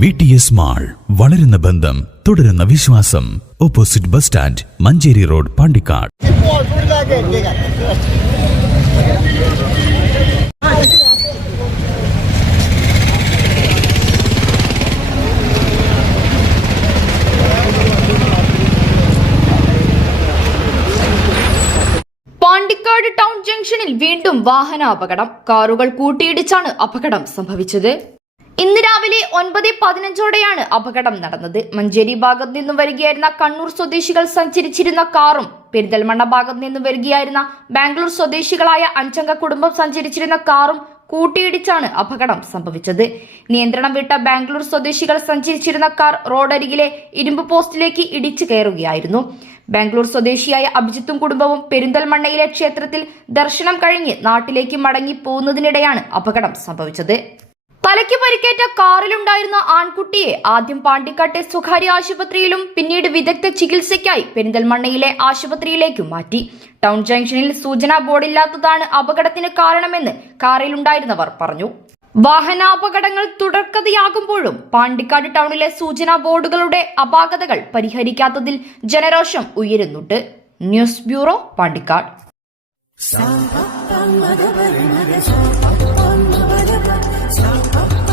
V T S mall വളരുന്ന ബന്ധം തുടരുന്ന വിശ്വാസം. Opposite bus stand Manjeri road Pandikkad. Pandikkad town ജംഗ്ഷനിൽ വീണ്ടും വാഹനാപകടം. കാറുകൾ കൂട്ടിയിടിച്ചാണ് അപകടം സംഭവിച്ചത്. ഇന്ന് രാവിലെ ഒൻപത് പതിനഞ്ചോടെയാണ് അപകടം നടന്നത്. മഞ്ചേരി ഭാഗത്ത് നിന്നും വരികയായിരുന്ന കണ്ണൂർ സ്വദേശികൾ സഞ്ചരിച്ചിരുന്ന കാറും പെരിന്തൽമണ്ണ ഭാഗത്ത് നിന്നും വരികയായിരുന്ന ബാംഗ്ലൂർ സ്വദേശികളായ അഞ്ചംഗ കുടുംബം സഞ്ചരിച്ചിരുന്ന കാറും കൂട്ടിയിടിച്ചാണ് അപകടം സംഭവിച്ചത്. നിയന്ത്രണം വിട്ട ബാംഗ്ലൂർ സ്വദേശികൾ സഞ്ചരിച്ചിരുന്ന കാർ റോഡരികിലെ ഇരുമ്പ് പോസ്റ്റിലേക്ക് ഇടിച്ചു കയറുകയായിരുന്നു. ബാംഗ്ലൂർ സ്വദേശിയായ അഭിജിത്തും കുടുംബവും പെരിന്തൽമണ്ണയിലെ ക്ഷേത്രത്തിൽ ദർശനം കഴിഞ്ഞ് നാട്ടിലേക്ക് മടങ്ങി പോകുന്നതിനിടെയാണ് അപകടം സംഭവിച്ചത്. തലയ്ക്ക് പരിക്കേറ്റ കാറിലുണ്ടായിരുന്ന ആൺകുട്ടിയെ ആദ്യം പാണ്ടിക്കാട്ടെ സ്വകാര്യ ആശുപത്രിയിലും പിന്നീട് വിദഗ്ധ ചികിത്സയ്ക്കായി പെരിന്തൽമണ്ണയിലെ ആശുപത്രിയിലേക്കും മാറ്റി. ടൗൺ ജംഗ്ഷനിൽ സൂചനാ ബോർഡില്ലാത്തതാണ് അപകടത്തിന് കാരണമെന്ന് കാറിലുണ്ടായിരുന്നവർ പറഞ്ഞു. വാഹനാപകടങ്ങൾ തുടർക്കഥയാകുമ്പോഴും പാണ്ടിക്കാട് ടൗണിലെ സൂചനാ ബോർഡുകളുടെ അപാകതകൾ പരിഹരിക്കാത്തതിൽ ജനരോഷം ഉയരുന്നുണ്ട്. News bureau Pandikkad. Sanma da barına da sanma, sanma da sanma.